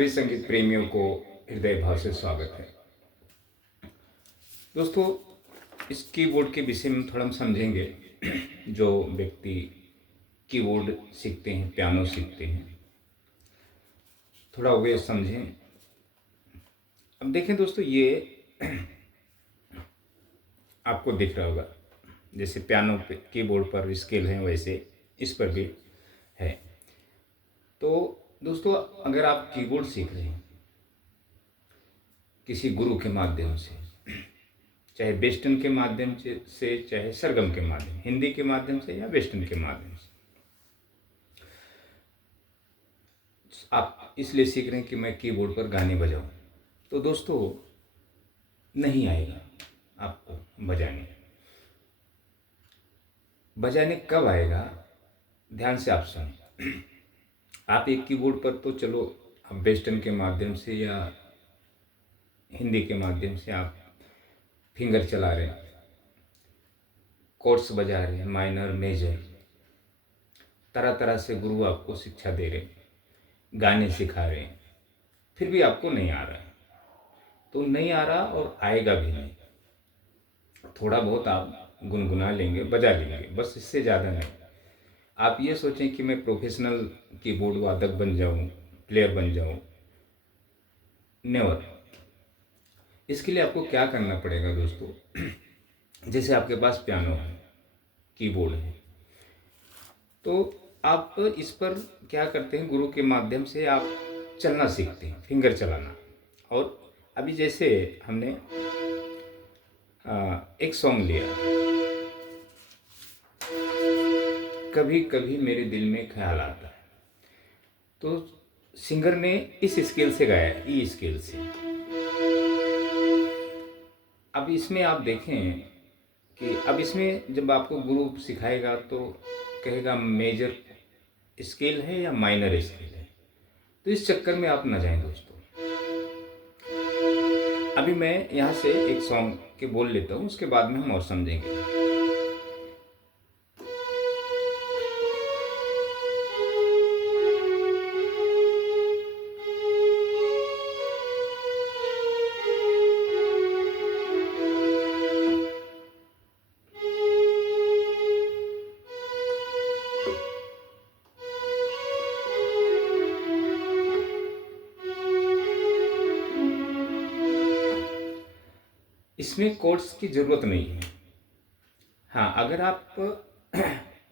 सभी संगीत प्रेमियों को हृदय भाव से स्वागत है। दोस्तों, इस कीबोर्ड के विषय में थोड़ा हम समझेंगे। जो व्यक्ति कीबोर्ड सीखते हैं, पियानो सीखते हैं, थोड़ा वे समझें। अब देखें दोस्तों, ये आपको दिख रहा होगा, जैसे पियानो पे कीबोर्ड पर स्केल है, वैसे इस पर भी है। तो दोस्तों, अगर आप कीबोर्ड सीख रहे हैं किसी गुरु के माध्यम से, चाहे वेस्टर्न के माध्यम से चाहे सरगम के माध्यम, हिंदी के माध्यम से या वेस्टर्न के माध्यम से, आप इसलिए सीख रहे हैं कि मैं कीबोर्ड पर गाने बजाऊं, तो दोस्तों नहीं आएगा आपको बजाने। बजाने कब आएगा, ध्यान से आप सुनें। आप एक कीबोर्ड पर तो चलो, आप वेस्टर्न के माध्यम से या हिंदी के माध्यम से आप फिंगर चला रहे हैं, कॉर्ड्स बजा रहे हैं, माइनर मेजर, तरह तरह से गुरु आपको शिक्षा दे रहे हैं, गाने सिखा रहे हैं, फिर भी आपको नहीं आ रहा है। तो नहीं आ रहा और आएगा भी नहीं। थोड़ा बहुत आप गुनगुना लेंगे, बजा लेंगे, बस, इससे ज़्यादा नहीं। आप ये सोचें कि मैं प्रोफेशनल कीबोर्ड वादक बन जाऊं, प्लेयर बन जाऊं, नेवर। इसके लिए आपको क्या करना पड़ेगा दोस्तों, जैसे आपके पास पियानो है, कीबोर्ड है, तो आप इस पर क्या करते हैं, गुरु के माध्यम से आप चलना सीखते हैं, फिंगर चलाना। और अभी जैसे हमने एक सॉन्ग लिया, कभी कभी मेरे दिल में ख्याल आता है, तो सिंगर ने इस स्केल से गाया, ई स्केल से। अब इसमें आप देखें कि अब इसमें जब आपको गुरु सिखाएगा तो कहेगा मेजर स्केल है या माइनर स्केल है, तो इस चक्कर में आप न जाएं दोस्तों। अभी मैं यहाँ से एक सॉन्ग के बोल लेता हूँ, उसके बाद में हम और समझेंगे। इसमें कोर्स की ज़रूरत नहीं है। हाँ, अगर आप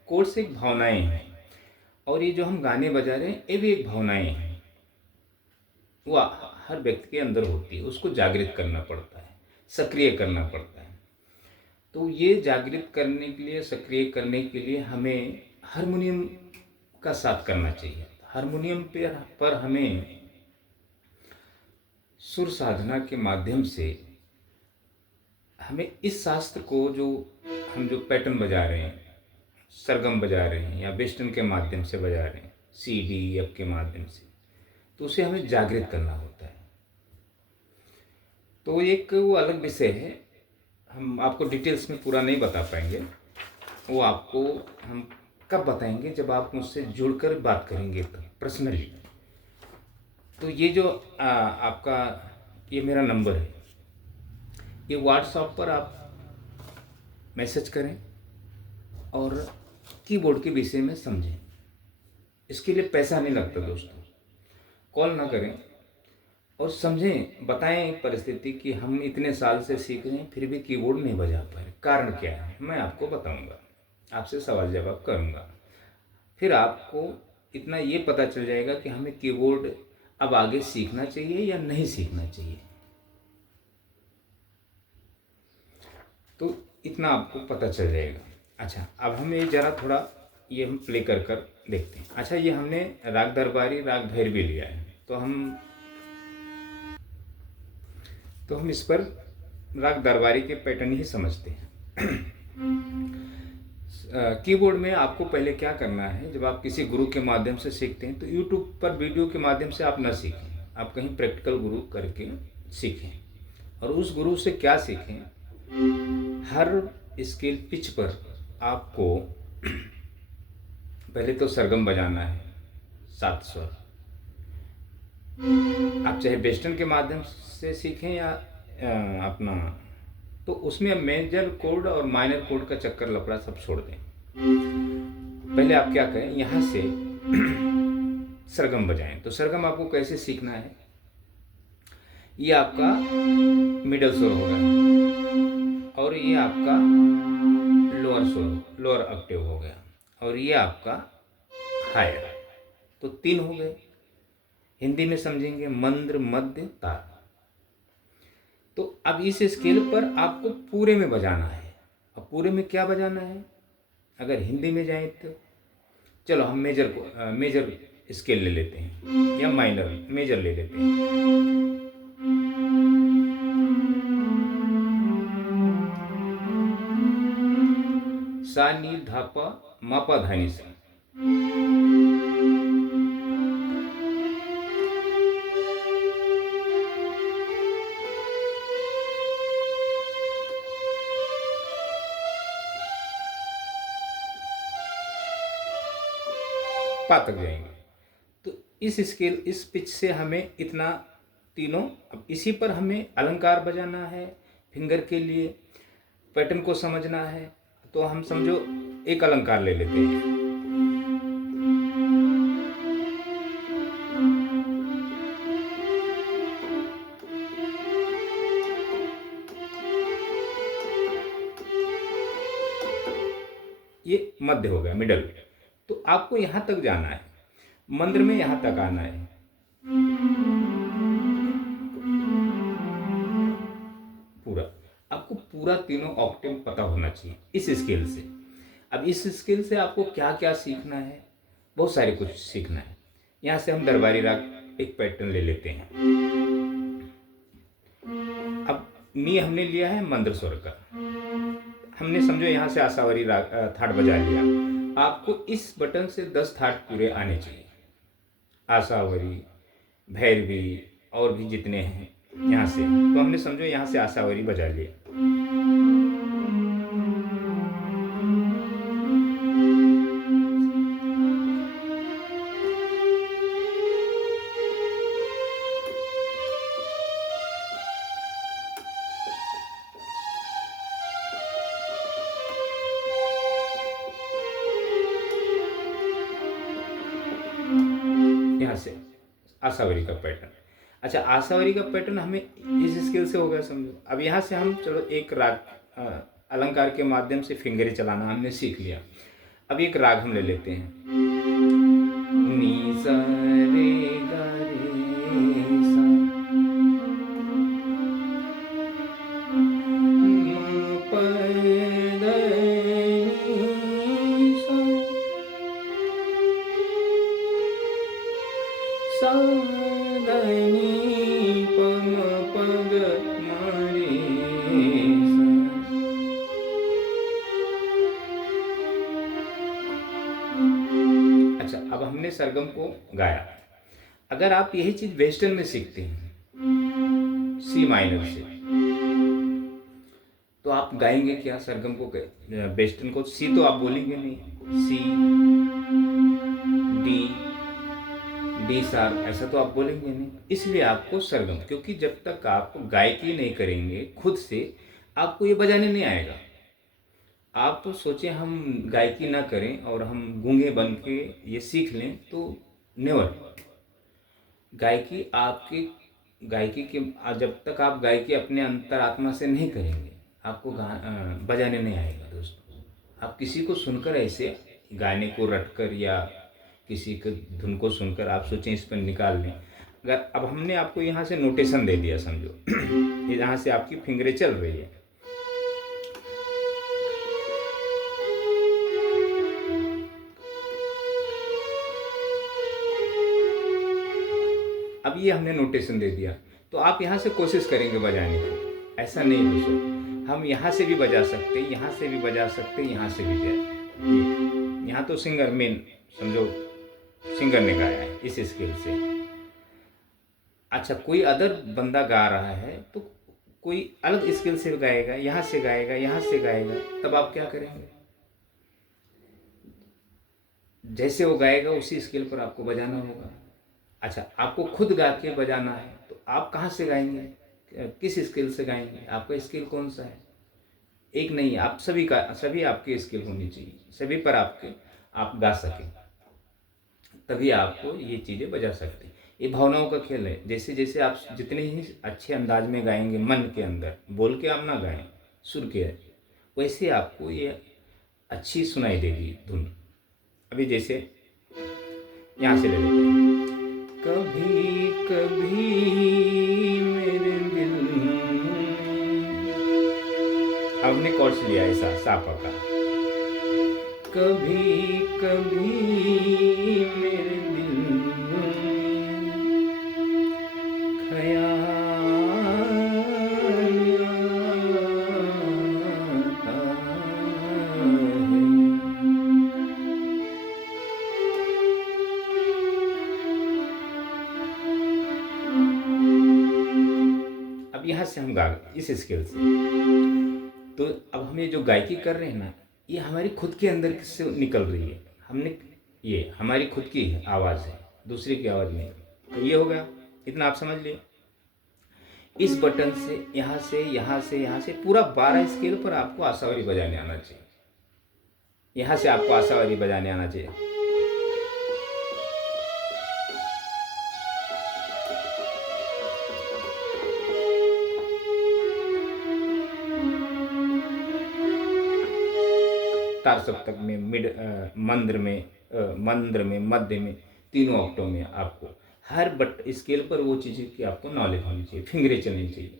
कोर्स एक भावनाएं हैं, और ये जो हम गाने बजा रहे हैं ये भी एक भावनाएं हैं, वो हर व्यक्ति के अंदर होती है, उसको जागृत करना पड़ता है, सक्रिय करना पड़ता है। तो ये जागृत करने के लिए, सक्रिय करने के लिए हमें हारमोनियम का साथ करना चाहिए। हारमोनियम पर हमें सुर साधना के माध्यम से हमें इस शास्त्र को, जो हम जो पैटर्न बजा रहे हैं, सरगम बजा रहे हैं या वेस्टर्न के माध्यम से बजा रहे हैं, सी डी एफ के माध्यम से, तो उसे हमें जागृत करना होता है। तो एक वो अलग विषय है, हम आपको डिटेल्स में पूरा नहीं बता पाएंगे। वो आपको हम कब बताएंगे, जब आप मुझसे जुड़कर बात करेंगे, तो पर्सनली। तो ये जो आपका ये मेरा नंबर है, ये व्हाट्सएप पर आप मैसेज करें और कीबोर्ड के विषय में समझें। इसके लिए पैसा नहीं लगता दोस्तों, कॉल ना करें और समझें, बताएं परिस्थिति कि हम इतने साल से सीख रहे हैं फिर भी कीबोर्ड नहीं बजा पा रहे, कारण क्या है, मैं आपको बताऊंगा, आपसे सवाल जवाब करूंगा। फिर आपको इतना ये पता चल जाएगा कि हमें कीबोर्ड अब आगे सीखना चाहिए या नहीं सीखना चाहिए। तो इतना आपको पता चल जाएगा। अच्छा, अब हम ये ज़रा थोड़ा ये हम प्ले कर कर देखते हैं। अच्छा, ये हमने राग दरबारी, राग भैरवी लिया है, तो हम इस पर राग दरबारी के पैटर्न ही समझते हैं। कीबोर्ड में आपको पहले क्या करना है, जब आप किसी गुरु के माध्यम से सीखते हैं तो यूट्यूब पर वीडियो के माध्यम से आप ना सीखें, आप कहीं प्रैक्टिकल गुरु करके सीखें। और उस गुरु से क्या सीखें, हर स्केल पिच पर आपको पहले तो सरगम बजाना है, 7 स्वर, आप चाहे वेस्टर्न के माध्यम से सीखें या अपना, तो उसमें मेजर कोड और माइनर कोड का चक्कर लफड़ा सब छोड़ दें। पहले आप क्या करें, यहाँ से सरगम बजाएं। तो सरगम आपको कैसे सीखना है, ये आपका मिडल स्वर होगा और ये आपका लोअर स्वर, लोअर ऑक्टेव हो गया, और ये आपका हायर। तो 3 हो गए। हिंदी में समझेंगे मंद्र, मध्य, तार। तो अब इस स्केल पर आपको पूरे में बजाना है। अब पूरे में क्या बजाना है, अगर हिंदी में जाए तो चलो हम मेजर स्केल ले लेते हैं या माइनर मेजर ले लेते हैं। सा नी धा पा मा पा धा नी सा। पा तक जाएंगे। तो इस स्केल, इस पिच से हमें इतना तीनों, अब इसी पर हमें अलंकार बजाना है। फिंगर के लिए पैटर्न को समझना है, तो हम समझो एक अलंकार ले लेते हैं। ये मध्य हो गया, मिडल। तो आपको यहां तक जाना है, मंद्र में यहां तक आना है। पूरा आपको पूरा तीनों ऑक्टेव पता होना चाहिए इस स्केल से। अब इस स्केल से आपको क्या क्या सीखना है, बहुत सारे कुछ सीखना है। यहाँ से हम दरबारी राग एक पैटर्न ले लेते हैं। अब नी हमने लिया है मंद्र स्वर का, हमने समझो यहाँ से आशावरी राग थाट बजा लिया। आपको इस बटन से 10 थाट पूरे आने चाहिए, आशावरी, भैरवी और भी जितने हैं यहाँ से। तो हमने समझो यहाँ से आशावरी बजा लिया। यहाँ से आशावरी का पैटर्न। अच्छा, आशावरी का पैटर्न हमें इस स्केल से हो गया समझो। अब यहाँ से हम चलो एक राग अलंकार के माध्यम से फिंगरे चलाना हमने सीख लिया। अब एक राग हम ले लेते हैं, नी सा रे गा रे सा, म प द नी सा, सा द नी प म प ग म रे सा। अच्छा, अब हमने सरगम को गाया। अगर आप यही चीज वेस्टर्न में सीखते हैं सी माइनर से, तो आप गाएंगे क्या सरगम को, वेस्टर्न को? सी तो आप बोलेंगे नहीं, सी डी डी शार्प ऐसा तो आप बोलेंगे नहीं। इसलिए आपको सरगम, क्योंकि जब तक आप गायकी नहीं करेंगे खुद से, आपको ये बजाने नहीं आएगा। आप तो सोचें हम गायकी ना करें और हम गूंगे बन के ये सीख लें, तो नेवर। गायकी आपकी, गायकी के जब तक आप गायकी अपने अंतरात्मा से नहीं करेंगे, आपको बजाने नहीं आएगा दोस्तों। आप किसी को सुनकर ऐसे गाने को रटकर या किसी के धुन को सुनकर आप सोचें इस पर निकाल लें। अगर अब हमने आपको यहाँ से नोटेशन दे दिया समझो, यहाँ से आपकी फिंगरें चल रही है। अब ये हमने नोटेशन दे दिया, तो आप यहाँ से कोशिश करेंगे बजाने की। ऐसा नहीं दोस्तों, हम यहाँ से भी बजा सकते, यहाँ से भी बजा सकते, यहाँ से भी बजा। यहाँ तो सिंगर मेन समझो, सिंगर ने गाया है इस स्केल से। अच्छा, कोई अदर बंदा गा रहा है तो कोई अलग स्केल से गाएगा, यहाँ से गाएगा, यहाँ से गाएगा, तब आप क्या करेंगे? जैसे वो गाएगा उसी स्केल पर आपको बजाना होगा। अच्छा, आपको खुद गा के बजाना है तो आप कहाँ से गाएंगे, किस स्केल से गाएंगे, आपका स्केल कौन सा है? एक नहीं, आप सभी आपके स्किल होनी चाहिए, सभी पर आप गा सकें, तभी आपको ये चीज़ें बजा सकते हैं। ये भावनाओं का खेल है। जैसे जैसे आप जितने ही अच्छे अंदाज में गाएंगे, मन के अंदर बोल के आप ना गाएं, सुर के, वैसे आपको ये अच्छी सुनाई देगी धुन। अभी जैसे यहाँ से ले लेते हैं, कभी कभी मेरे दिल में, अब हमने कॉर्ड्स लिया ऐसा सापा का, कभी कभी मेरे दिल में ख्याल आता है। अब यहाँ से हम गा इस स्केल से, तो अब हम ये जो गायकी कर रहे हैं ना, ये हमारी खुद के अंदर से निकल रही है। हमने ये हमारी खुद की आवाज़ है, दूसरे की आवाज़ नहीं। तो ये हो गया, इतना आप समझ लिए। इस बटन से यहाँ से यहाँ से यहाँ से पूरा 12 स्केल पर आपको आशावारी बजाने आना चाहिए। यहाँ से आपको आशावारी बजाने आना चाहिए। तार सप्तक में, मंद्र में, मध्य में, तीनों ऑक्टोव में आपको हर स्केल पर वो चीज़ें की आपको नॉलेज होनी चाहिए, फिंगरें चलनी चाहिए।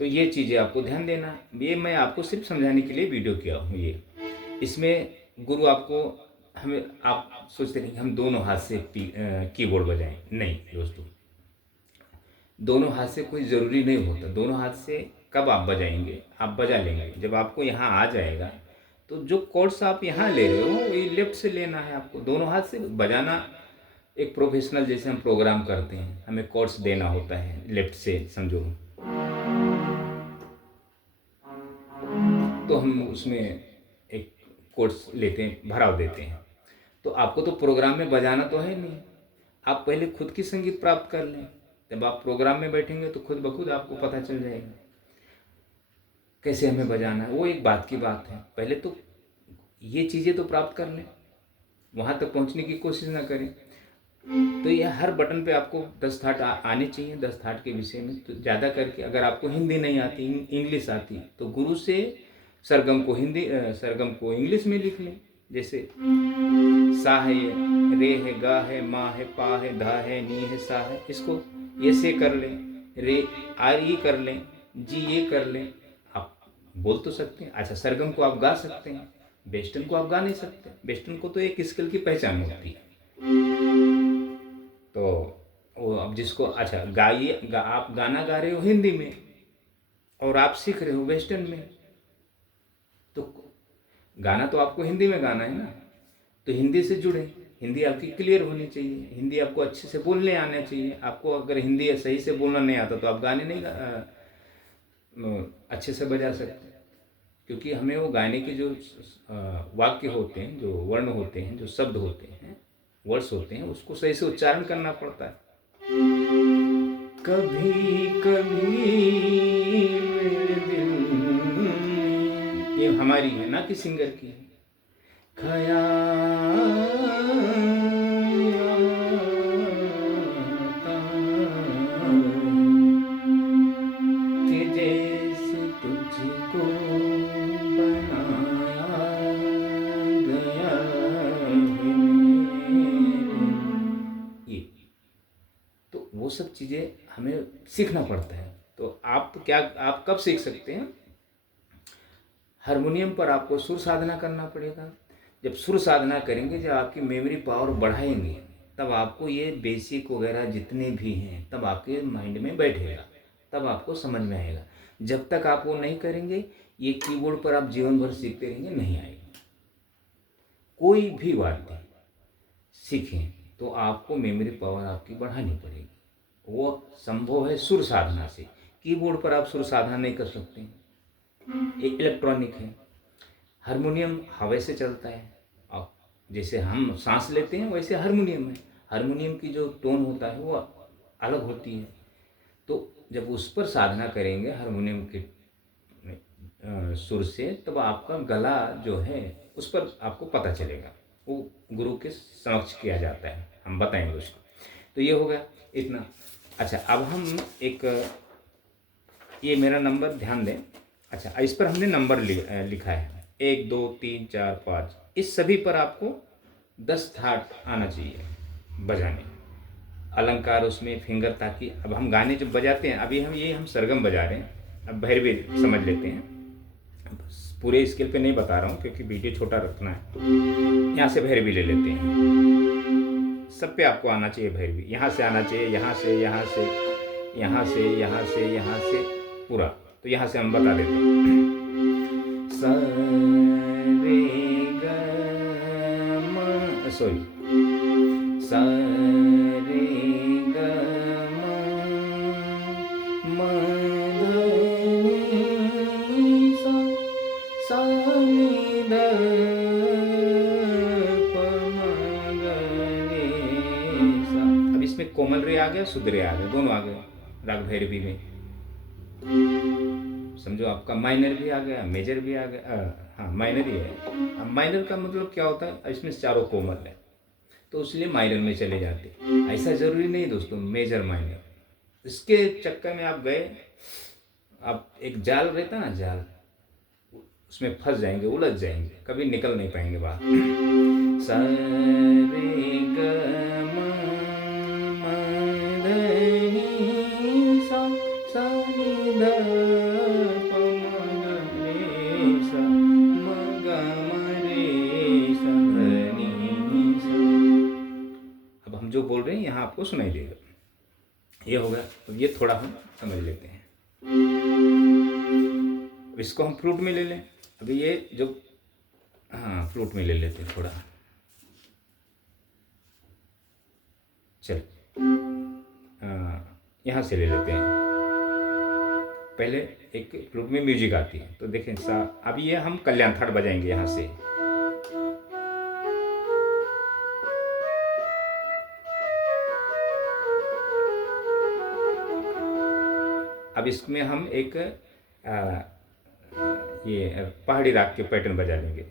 तो ये चीज़ें आपको ध्यान देना। ये मैं आपको सिर्फ समझाने के लिए वीडियो किया हूँ। ये इसमें गुरु आपको, हमें आप सोचते नहीं कि हम दोनों हाथ से कीबोर्ड बजाएं, नहीं दोस्तों, दोनों हाथ से कोई ज़रूरी नहीं होता। दोनों हाथ से कब आप बजाएंगे, आप बजा लेंगे जब आपको यहाँ आ जाएगा। तो जो कोर्स आप यहाँ ले रहे हो वही लेफ्ट से लेना है आपको, दोनों हाथ से बजाना। एक प्रोफेशनल जैसे हम प्रोग्राम करते हैं, हमें कोर्स देना होता है लेफ्ट से, समझो, तो हम उसमें एक कोर्स लेते हैं, भराव देते हैं। तो आपको तो प्रोग्राम में बजाना तो है नहीं, आप पहले खुद की संगीत प्राप्त कर लें। जब आप प्रोग्राम में बैठेंगे तो खुद ब खुद आपको पता चल जाएगा कैसे हमें बजाना है। वो एक बात की बात है, पहले तो ये चीज़ें तो प्राप्त कर लें, वहाँ तक पहुँचने की कोशिश ना करें। तो यह हर बटन पे आपको 10 थाट आने चाहिए। 10 थाट के विषय में तो ज़्यादा करके, अगर आपको हिंदी नहीं आती, इंग्लिश आती, तो गुरु से सरगम को सरगम को इंग्लिश में लिख लें। जैसे सा है, रे है, गा है, मा है, पा है, धा है, नी है, सा है, इसको ये से कर लें, रे आर ई कर लें, जी ये कर लें। आप बोल तो सकते हैं। अच्छा, सरगम को आप गा सकते हैं, वेस्टर्न को आप गा नहीं सकते। वेस्टर्न को तो एक स्किल की पहचान होती है। तो वो अब जिसको, अच्छा गाइए, आप गाना गा रहे हो हिंदी में और आप सीख रहे हो वेस्टर्न में, तो गाना तो आपको हिंदी में गाना है ना, तो हिंदी से जुड़े, हिंदी आपकी क्लियर होनी चाहिए, हिंदी आपको अच्छे से बोलने आना चाहिए। आपको अगर हिंदी सही से बोलना नहीं आता तो आप गाने नहीं अच्छे से बजा सकते, क्योंकि हमें वो गाने के जो वाक्य होते हैं, जो वर्ण होते हैं, जो शब्द होते हैं, वर्ड्स होते हैं, उसको सही से उच्चारण करना पड़ता है। कभी कभी मेरे दिल में, ये हमारी है ना कि सिंगर की है, ख्याल कि जैसे तुझको बनाया गया है ये। तो वो सब चीज़ें हमें सीखना पड़ता है। तो आप कब सीख सकते हैं? हारमोनियम पर आपको सुर साधना करना पड़ेगा। जब सुर साधना करेंगे, जब आपकी मेमोरी पावर बढ़ाएंगे, तब आपको ये बेसिक वगैरह जितने भी हैं तब आपके माइंड में बैठेगा, तब आपको समझ में आएगा। जब तक आप वो नहीं करेंगे, ये कीबोर्ड पर आप जीवन भर सीखते रहेंगे, नहीं आएगा। कोई भी वाद्य सीखें तो आपको मेमोरी पावर आपकी बढ़ानी पड़ेगी। वो संभव है सुर साधना से। कीबोर्ड पर आप सुर साधना नहीं कर सकते, एक इलेक्ट्रॉनिक है। हारमोनियम हवा से चलता है, अब जैसे हम सांस लेते हैं वैसे हारमोनियम है। हारमोनियम की जो टोन होता है वो अलग होती है। तो जब उस पर साधना करेंगे हारमोनियम के सुर से, तब आपका गला जो है उस पर आपको पता चलेगा। वो गुरु के समक्ष किया जाता है, हम बताएंगे उसको। तो ये हो गया इतना। अच्छा, अब हम एक, ये मेरा नंबर ध्यान दें। अच्छा, इस पर हमने नंबर लिखा है 1 2 3 4 5। इस सभी पर आपको 10 थाट आना चाहिए बजाने, अलंकार उसमें, फिंगर, ताकि अब हम गाने जब बजाते हैं, अभी हम सरगम बजा रहे हैं, अब भैरवी समझ लेते हैं। बस पूरे स्केल पे नहीं बता रहा हूँ क्योंकि वीडियो छोटा रखना है। तो यहाँ से भैरवी ले लेते हैं, सब पे आपको आना चाहिए भैरवी, यहाँ से आना चाहिए, यहाँ से, यहाँ से, यहाँ से, यहाँ से, यहाँ से पूरा। तो यहाँ से हम बता देते हैं, सा रे ग म, सॉरी, सा रे ग म ध नि सा, सा नि ध प म ग रे सा। अब इसमें कोमल रे आ गया, शुद्ध रे आ गया, दोनों आ गए राग भैरवी में। समझो आपका माइनर भी आ गया, मेजर भी आ गया। हाँ, माइनर ही है। अब माइनर का मतलब क्या होता है, इसमें चारों कोमल है तो इसलिए माइनर में चले जाते। ऐसा जरूरी नहीं दोस्तों, मेजर माइनर, इसके चक्कर में आप गए, आप एक जाल रहता ना, जाल, उसमें फंस जाएंगे, उलझ जाएंगे, कभी निकल नहीं पाएंगे बाहर। सा रे ग म ध नि सा, सा नि ध प म ग रे सा, म ग म रे सा ध नि सा। अब हम जो बोल रहे हैं यहाँ आपको सुनाई देगा। ये हो गया। तो ये थोड़ा हम समझ लेते हैं। अब इसको हम फ्लूट में ले लें। अभी ये जो, हाँ, फ्लूट में ले लेते हैं थोड़ा। चल, यहाँ से ले लेते हैं। पहले एक फ्लूट में म्यूजिक आती है, तो देखें सा। अब ये हम कल्याण थाट बजाएंगे यहाँ से। अब इसमें हम एक ये पहाड़ी राग के पैटर्न बजा लेंगे।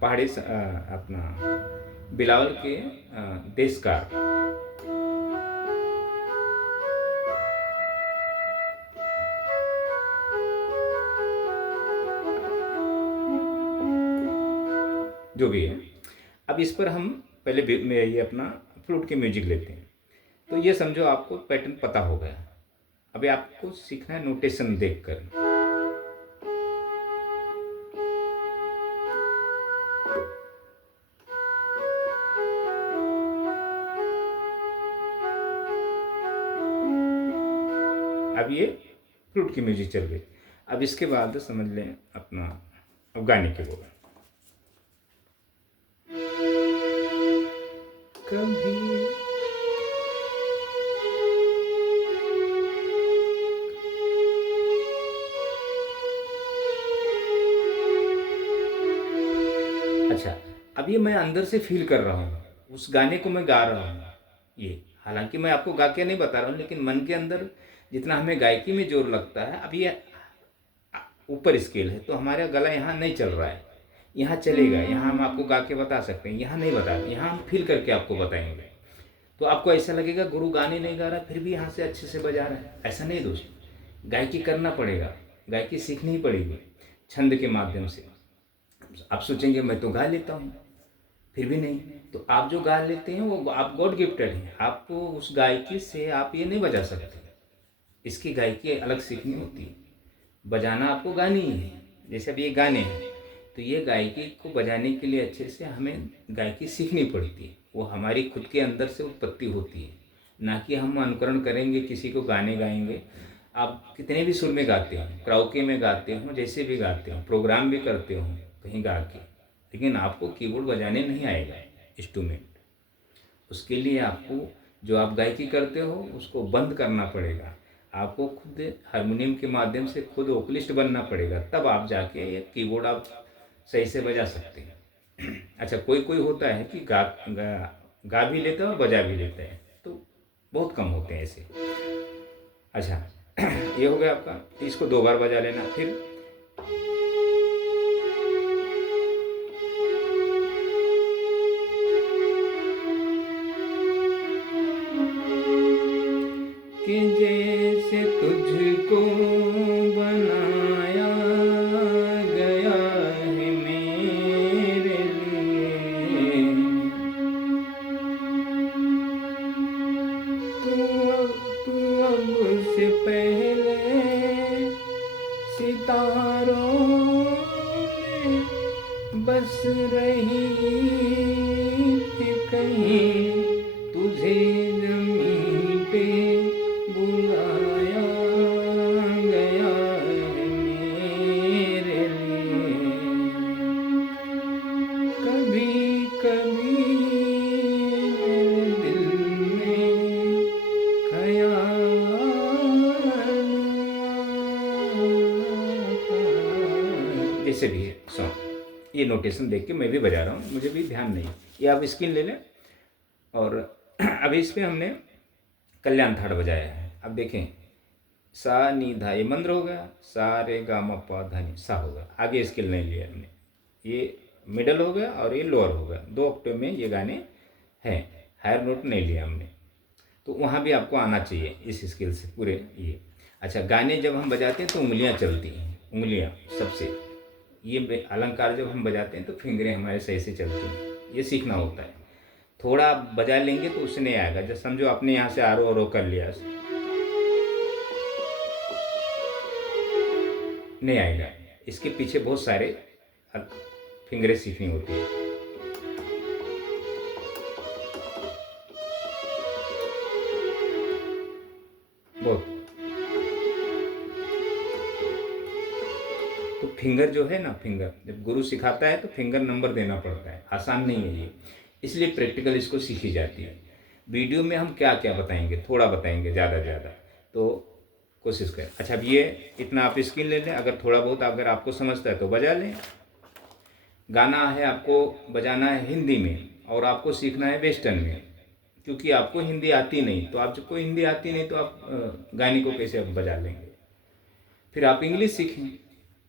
पहाड़ी अपना बिलावल के देशकार। जो भी है, अब इस पर हम पहले ये अपना फ्लूट के म्यूजिक लेते हैं। तो ये समझो आपको पैटर्न पता हो गया। अभी आपको सीखना है नोटेशन देखकर। अब ये फ्लूट की म्यूजिक चल गई। अब इसके बाद समझ लें अपना, अब गाने के बोल, कभी अच्छा, अब ये मैं अंदर से फील कर रहा हूँ, उस गाने को मैं गा रहा हूँ। ये हालांकि मैं आपको गा के नहीं बता रहा हूँ, लेकिन मन के अंदर जितना हमें गायकी में जोर लगता है, अब ये ऊपर स्केल है तो हमारा गला यहाँ नहीं चल रहा है, यहाँ चलेगा। यहाँ हम आपको गा के बता सकते हैं, यहाँ नहीं बता, यहाँ हम फील करके आपको बताएंगे। तो आपको ऐसा लगेगा गुरु गाने नहीं गा रहा फिर भी यहाँ से अच्छे से बजा रहा है। ऐसा नहीं दोस्तों, गायकी करना पड़ेगा, गायकी सीखनी ही पड़ेगी छंद के माध्यम से। आप सोचेंगे मैं तो गा लेता हूँ, फिर भी नहीं। तो आप जो गा लेते हैं वो आप गॉड गिफ्टेड हैं। आपको उस गायकी से आप ये नहीं बजा सकते, इसकी गायकी अलग सीखनी होती है। बजाना आपको गानी ही है। जैसे अब ये गाने हैं, तो ये गायकी को बजाने के लिए अच्छे से हमें गायकी सीखनी पड़ती है। वो हमारी खुद के अंदर से उत्पत्ति होती है, ना कि हम अनुकरण करेंगे किसी को गाने गाएंगे। आप कितने भी सुर में गाते हो, कराओके में गाते हो, जैसे भी गाते हो, प्रोग्राम भी करते हो कहीं गा के, लेकिन आपको कीबोर्ड बजाने नहीं आएगा इंस्ट्रूमेंट। उसके लिए आपको जो आप गायकी करते हो उसको बंद करना पड़ेगा। आपको खुद हारमोनियम के माध्यम से खुद वोकलिस्ट बनना पड़ेगा, तब आप जाके ये कीबोर्ड आप सही से बजा सकते हैं। अच्छा, कोई कोई होता है कि गा भी लेते हैं और बजा भी लेते हैं, तो बहुत कम होते हैं ऐसे। अच्छा ये हो गया आपका, इसको 2 बार बजा लेना। फिर कि जैसे तुझको बनाया गया है मेरे लिए, तू अब से पहले सितारों में बस रही थी कहीं, तुझे ज़मीं पे बुलाया गया है मेरे लिए। कभी कभी मेरे दिल में ख्याल आता। जैसे भी है सॉन्ग, ये नोटेशन देख के मैं भी बजा रहा हूँ, मुझे भी ध्यान नहीं। ये आप स्किन ले लें। और अभी इस पे हमने कल्याण थाट बजाया है। अब देखें, सा नी धा, ये मंत्र हो गया, सा रे गा मा पा धा नी, सा हो गया, आगे स्केल नहीं लिया हमने। ये मिडल हो गया और ये लोअर हो गया, 2 ऑक्टेव में ये गाने हैं, हायर नोट नहीं लिया हमने। तो वहाँ भी आपको आना चाहिए इस स्केल से पूरे ये। अच्छा, गाने जब हम बजाते हैं तो उंगलियाँ चलती हैं, उंगलियाँ सबसे, ये अलंकार जब हम बजाते हैं तो फिंगरें हमारे सही से चलती हैं, ये सीखना होता है। थोड़ा आप बजा लेंगे तो उससे नहीं आएगा। जब समझो आपने यहाँ से आरो और कर लिया, नहीं आएगा। इसके पीछे बहुत सारे फिंगरें सीखनी होती है। बहुत, तो फिंगर जो है ना, फिंगर जब गुरु सिखाता है तो फिंगर नंबर देना पड़ता है, आसान नहीं है ये, इसलिए प्रैक्टिकल इसको सीखी जाती है। वीडियो में हम क्या क्या बताएंगे, थोड़ा बताएंगे, ज़्यादा ज़्यादा, तो कोशिश करें। अच्छा, अब ये इतना आप स्किन ले लें, अगर थोड़ा बहुत अगर आपको समझता है तो बजा लें। गाना है आपको बजाना है हिंदी में और आपको सीखना है वेस्टर्न में, क्योंकि आपको हिंदी आती नहीं, तो आप जब को हिंदी आती नहीं तो आप गाने को कैसे आप बजा लेंगे। फिर आप इंग्लिश सीखें,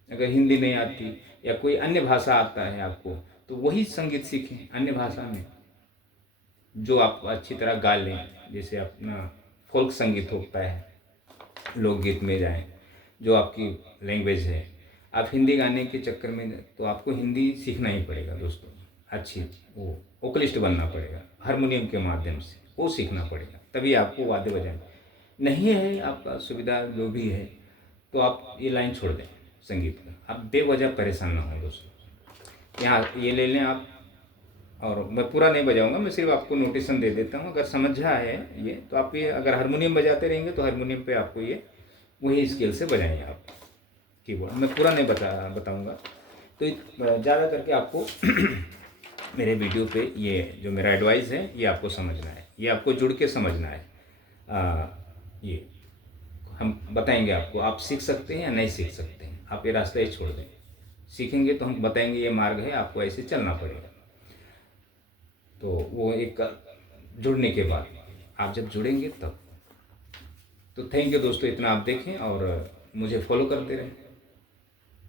अगर हिंदी नहीं आती या कोई अन्य भाषा आता है आपको तो वही संगीत सीखें अन्य भाषा में, जो आप अच्छी तरह गा लें। जैसे अपना फोल्क संगीत होता है, लोकगीत में जाएं, जो आपकी लैंग्वेज है। आप हिंदी गाने के चक्कर में तो आपको हिंदी सीखना ही पड़ेगा दोस्तों, अच्छी वो वोकलिस्ट बनना पड़ेगा, हारमोनियम के माध्यम से वो सीखना पड़ेगा, तभी आपको वाद्य बजाना। नहीं है आपका सुविधा जो भी है तो आप ये लाइन छोड़ दें संगीत का, आप बेवजह परेशान ना हो दोस्तों। यहाँ ये ले लें आप, और मैं पूरा नहीं बजाऊंगा, मैं सिर्फ आपको नोटेशन दे देता हूँ। अगर समझा है ये तो आप ये, अगर हारमोनियम बजाते रहेंगे तो हारमोनियम पे आपको ये वही स्केल से बजाएंगे आप कीबोर्ड। मैं पूरा नहीं बताऊंगा, तो ज़्यादा करके आपको मेरे वीडियो पे ये जो मेरा एडवाइस है ये आपको समझना है, ये आपको जुड़ के समझना है। ये हम बताएंगे आपको, आप सीख सकते हैं या नहीं सीख सकते हैं, आप ये रास्ता ही छोड़ दें। सीखेंगे तो हम बताएंगे ये मार्ग है, आपको ऐसे चलना पड़ेगा। तो वो एक जुड़ने के बाद, आप जब जुड़ेंगे तब। तो थैंक यू दोस्तों, इतना आप देखें और मुझे फॉलो करते रहें।